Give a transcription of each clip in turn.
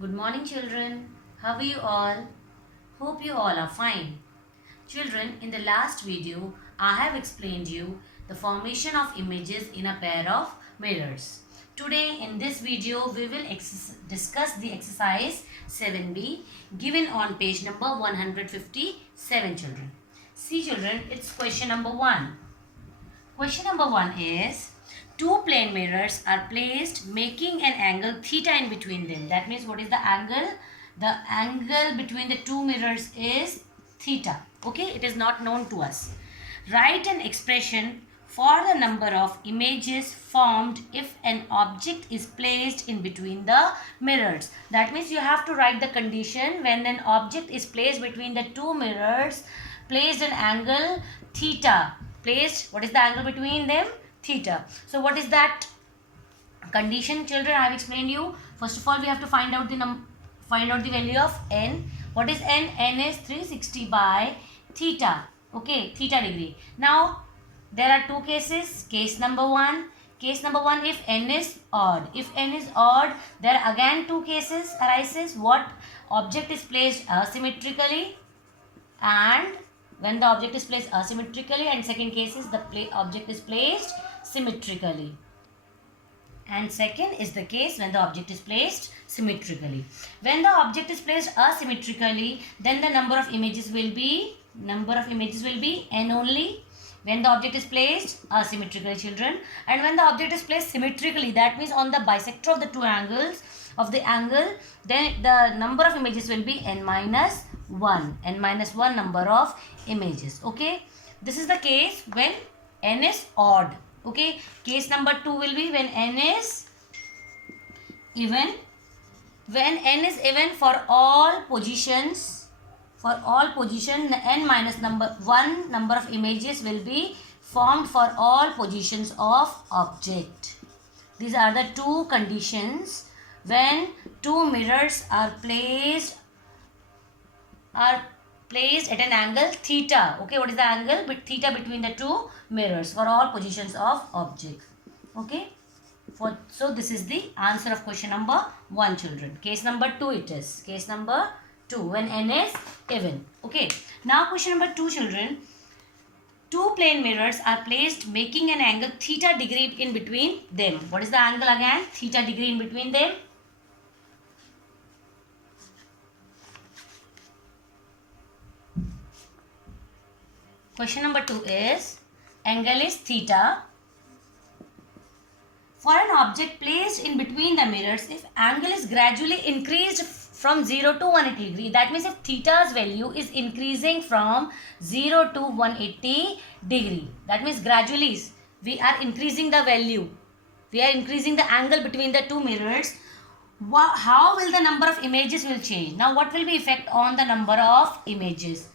Good morning, children. How are you all? Hope you all are fine. Children, in the last video, I have explained you the formation of images in a pair of mirrors. Today, in this video, we will discuss the exercise 7b given on page number 157, children. See, children, it's question number 1. Question number 1 is two plane mirrors are placed making an angle theta in between them. That means what is the angle? The angle between the two mirrors is theta. Okay, it is not known to us. Write an expression for the number of images formed if an object is placed in between the mirrors. That means you have to write the condition when an object is placed between the two mirrors, placed an angle theta. Placed, what is the angle between them? Theta. So what is that condition, children? I have explained you. First of all, we have to find out the value of n. What is n? N is 360 by theta. Okay, theta degree. Now there are two cases. Case number 1. Case number 1, if n is odd. If n is odd, there are again two cases arises. What? Object is placed asymmetrically, and when the object is placed asymmetrically, and second case is the object is placed symmetrically. And second is the case when the object is placed symmetrically. When the object is placed asymmetrically, then the number of images will be n only. When the object is placed asymmetrically, children, and when the object is placed symmetrically, that means on the bisector of the two angles of the angle, then the number of images will be n minus 1 number of images. Okay, this is the case when n is odd. Okay, case number 2 will be when n is even. When n is even for all positions, n minus 1 number of images will be formed for all positions of object. These are the two conditions when two mirrors are placed at an angle theta. Okay, what is the angle? Theta between the two mirrors for all positions of object. Okay, so this is the answer of question number 1, children. Case number 2 it is. Case number 2, when n is even. Okay, now question number 2, children. Two plane mirrors are placed making an angle theta degree in between them. What is the angle again? Theta degree in between them. Question number 2 is, angle is theta. For an object placed in between the mirrors, if angle is gradually increased from 0 to 180 degree, that means if theta's value is increasing from 0 to 180 degree, that means gradually we are increasing the value. We are increasing the angle between the two mirrors. How will the number of images will change? Now what will be effect on the number of images?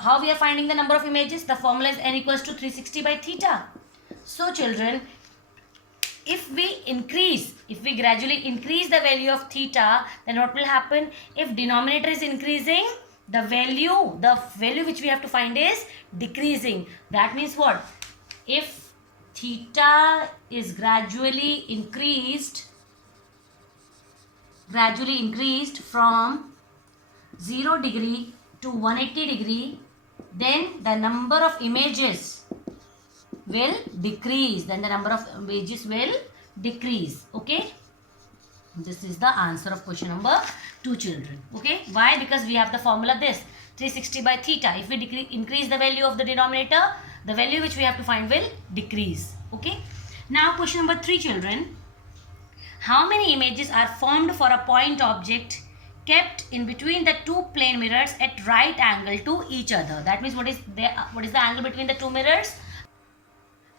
How we are finding the number of images? The formula is n equals to 360 by theta. So children, if we gradually increase the value of theta, then what will happen? If denominator is increasing, the value which we have to find is decreasing. That means what? If theta is gradually increased from 0 degree to 180 degree, then the number of images will decrease. Okay, this is the answer of question number 2, children. Okay, why? Because we have the formula this 360 by theta. If we increase the value of the denominator, the value which we have to find will decrease. Okay, now question number 3, children. How many images are formed for a point object kept in between the two plane mirrors at right angle to each other? That means what is the angle between the two mirrors?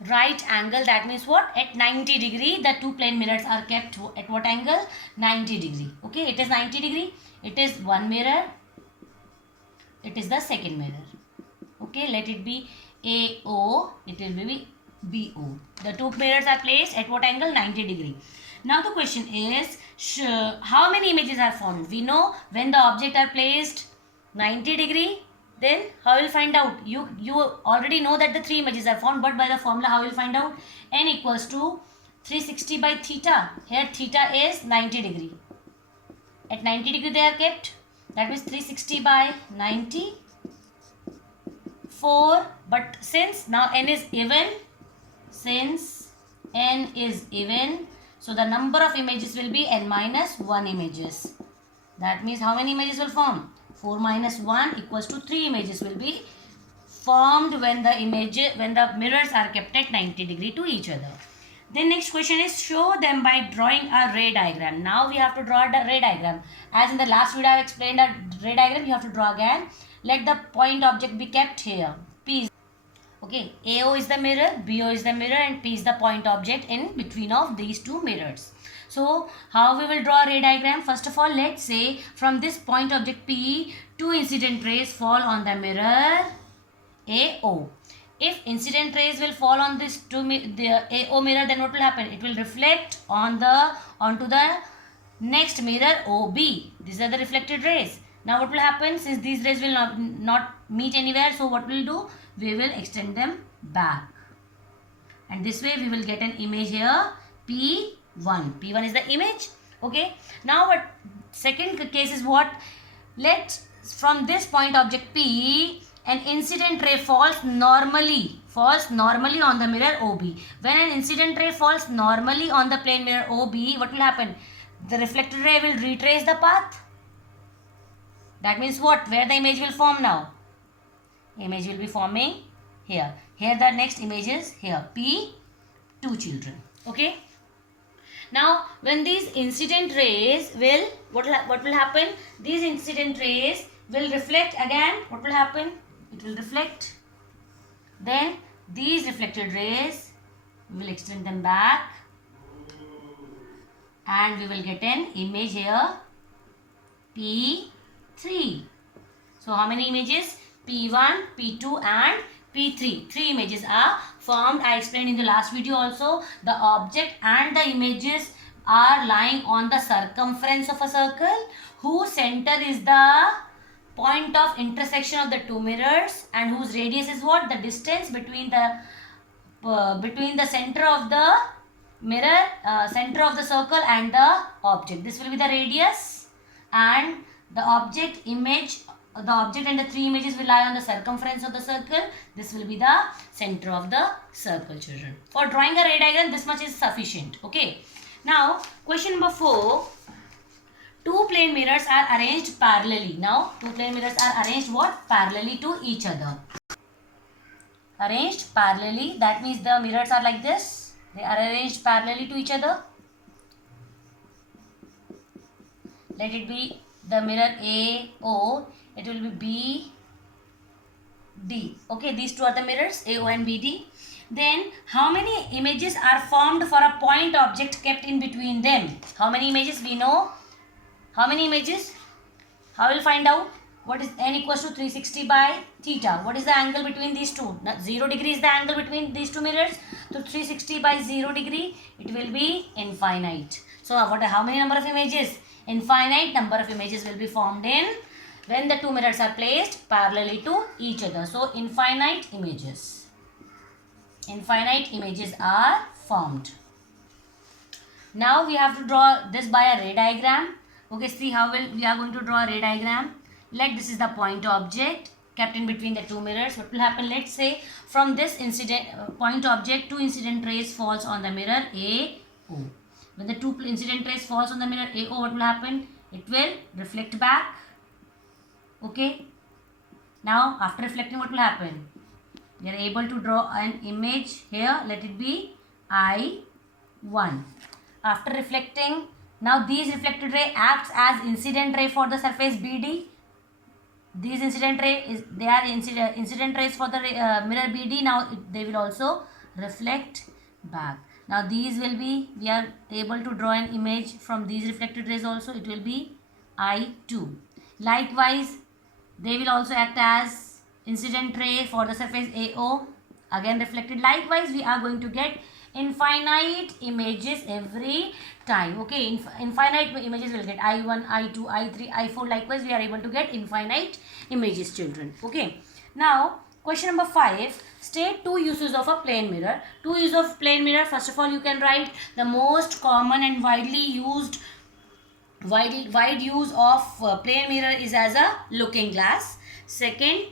Right angle. That means what? At 90 degree. The two plane mirrors are kept at what angle? 90 degree. Okay, it is 90 degree. It is one mirror. It is the second mirror. Okay, let it be AO. It will be BO. The two mirrors are placed at what angle? 90 degree. Now the question is, how many images are formed? We know when the object are placed 90 degree, then how will find out? You already know that the 3 images are formed, but by the formula how will find out? N equals to 360 by theta. Here theta is 90 degree. At 90 degree they are kept. That means 360 by 90. 4. But since now n is even, since n is even, so the number of images will be n minus 1 images. That means how many images will form? 4 minus 1 equals to 3 images will be formed when the mirrors are kept at 90 degree to each other. Then next question is, show them by drawing a ray diagram. Now we have to draw the ray diagram. As in the last video I have explained a ray diagram, you have to draw again. Let the point object be kept here. P is, okay, AO is the mirror, BO is the mirror, and P is the point object in between of these two mirrors. So how we will draw a ray diagram? First of all, let's say from this point object P, two incident rays fall on the mirror AO. If incident rays will fall on this the AO mirror, then what will happen? It will reflect onto the next mirror OB. These are the reflected rays. Now what will happen? Since these rays will not meet anywhere, so what we'll do? We will extend them back. And this way we will get an image here, P1. P1 is the image. Okay. Now what second case is what? Let from this point object P, an incident ray falls normally on the mirror OB. When an incident ray falls normally on the plane mirror OB, what will happen? The reflected ray will retrace the path. That means what? Where the image will form now? Image will be forming here. Here the next image is here. P, two children. Okay. Now when these incident rays will, what will happen? These incident rays will reflect again. What will happen? It will reflect. Then these reflected rays, we will extend them back. And we will get an image here, P3. So how many images? P1, P2 and P3. 3 images are formed. I explained in the last video also. The object and the images are lying on the circumference of a circle, whose center is the point of intersection of the two mirrors, and whose radius is what? The distance between the center of the mirror, center of the circle and the object. This will be the radius, and the object image, the object and the 3 images will lie on the circumference of the circle. This will be the center of the circle, children. For drawing a ray diagram, this much is sufficient. Okay. Now question number 4. Two plane mirrors are arranged parallelly. Now two plane mirrors are arranged what? Parallelly to each other. Arranged parallelly, that means the mirrors are like this. They are arranged parallelly to each other. Let it be the mirror AO. It will be B, D. Okay, these two are the mirrors, AO and BD. Then how many images are formed for a point object kept in between them? How many images we know? How many images? How will find out? What is n equals to 360 by theta? What is the angle between these two? 0 degree is the angle between these two mirrors. So 360 by 0 degree, it will be infinite. So how many number of images? Infinite number of images will be formed in when the two mirrors are placed parallelly to each other. So infinite images. Infinite images are formed. Now we have to draw this by a ray diagram. Okay, see how we are going to draw a ray diagram. Like this is the point object kept in between the two mirrors. What will happen? Let's say from this point object, two incident rays falls on the mirror AO. When the two incident rays falls on the mirror AO, what will happen? It will reflect back. Okay. Now after reflecting, what will happen? We are able to draw an image here. Let it be I1. After reflecting, now these reflected ray acts as incident ray for the surface BD. These incident rays incident rays for the mirror BD. Now they will also reflect back. Now these will be, we are able to draw an image from these reflected rays also. It will be I2. Likewise, they will also act as incident ray for the surface AO. Again reflected. Likewise, we are going to get infinite images every time. Okay, infinite images will get I1, I2, I3, I4. Likewise, we are able to get infinite images, children. Okay. Now, question number 5. State two uses of a plane mirror. Two uses of plane mirror. First of all, you can write the most common and widely used wide use of plane mirror is as a looking glass. Second,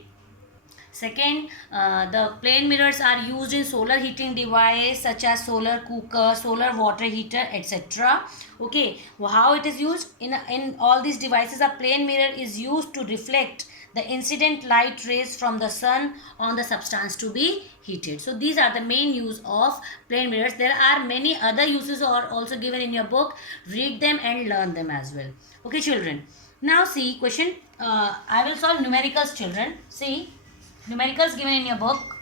the plane mirrors are used in solar heating device such as solar cooker, solar water heater, etc. Okay, how it is used? In all these devices, a plane mirror is used to reflect the incident light rays from the sun on the substance to be heated. So these are the main use of plane mirrors. There are many other uses are also given in your book. Read them and learn them as well. Okay, children. Now see question. I will solve numericals, children. See. Numericals given in your book.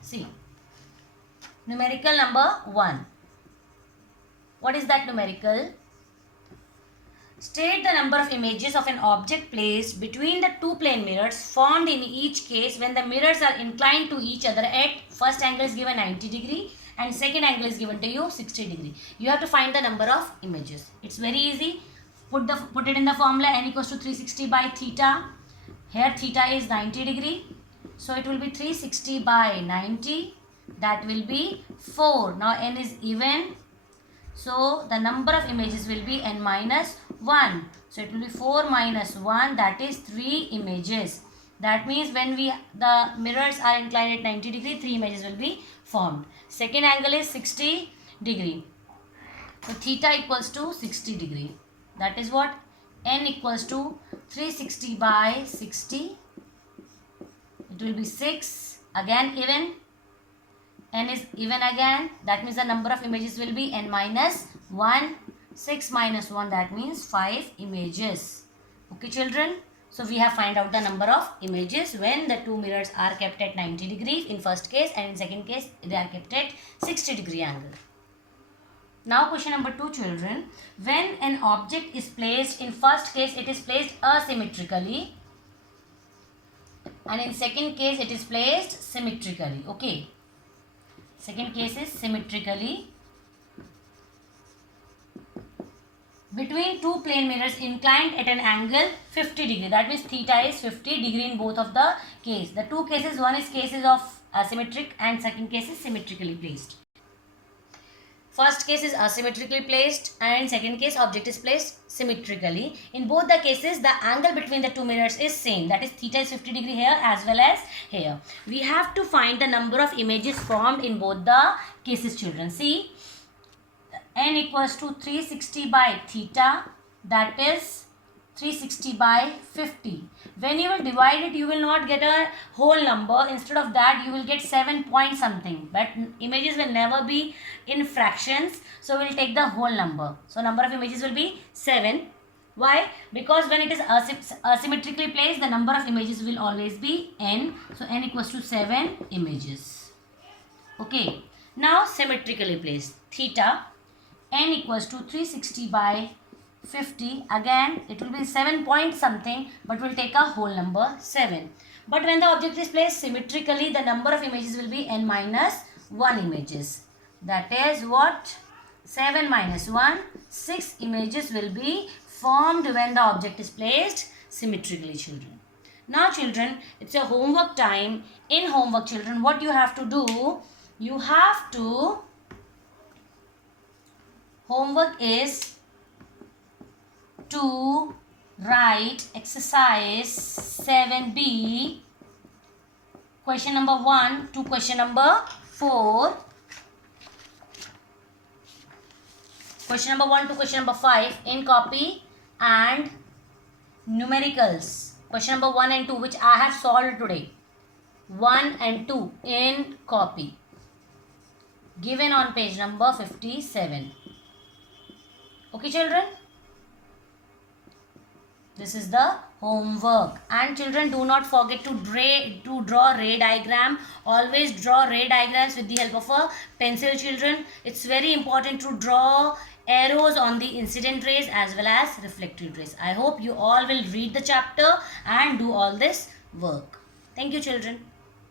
See. Numerical number 1. What is that numerical? State the number of images of an object placed between the two plane mirrors formed in each case when the mirrors are inclined to each other at first angle is given 90 degree and second angle is given to you 60 degree. You have to find the number of images. It's very easy. Put it in the formula n equals to 360 by theta. Here theta is 90 degree. So it will be 360 by 90. That will be 4. Now n is even. So the number of images will be n minus 1. So it will be 4 minus 1. That is 3 images. That means when the mirrors are inclined at 90 degree, 3 images will be formed. Second angle is 60 degree. So theta equals to 60 degree. That is what? N equals to 360 by 60. It will be 6. Again even. N is even again. That means the number of images will be n minus 1. 6 minus 1, that means 5 images. Okay, children. So we have find out the number of images when the two mirrors are kept at 90 degree in first case, and in second case they are kept at 60 degree angle. Now question number 2, children. When an object is placed, in first case it is placed asymmetrically and in second case it is placed symmetrically. Okay. Second case is symmetrically. Between two plane mirrors inclined at an angle 50 degree. That means theta is 50 degree in both of the case. The two cases, one is cases of asymmetric and second case is symmetrically placed. First case is asymmetrically placed and in second case object is placed symmetrically. In both the cases the angle between the two mirrors is same. That is theta is 50 degree here as well as here. We have to find the number of images formed in both the cases, children. See, n equals to 360 by theta, that is 360 by 50. When you will divide it, you will not get a whole number. Instead of that, you will get 7 point something. But images will never be in fractions. So we will take the whole number. So number of images will be 7. Why? Because when it is asymmetrically placed, the number of images will always be n. So n equals to 7 images. Okay. Now symmetrically placed. Theta, n equals to 360 by 50. Again it will be 7 point something, but we'll take a whole number 7. But when the object is placed symmetrically, the number of images will be n minus 1 images. That is what? 7 minus 1, 6 images will be formed when the object is placed symmetrically, children. Now children, it's a homework time. In homework, children, what you have to do? You have to, homework is to write exercise 7b, question number 1 to question number 4, question number 1 to question number 5 in copy, and numericals question number 1 and 2 which I have solved today, 1 and 2 in copy, given on page number 57. Okay, children? This is the homework. And children, do not forget to draw ray diagram. Always draw ray diagrams with the help of a pencil, children. It's very important to draw arrows on the incident rays as well as reflected rays. I hope you all will read the chapter and do all this work. Thank you, children.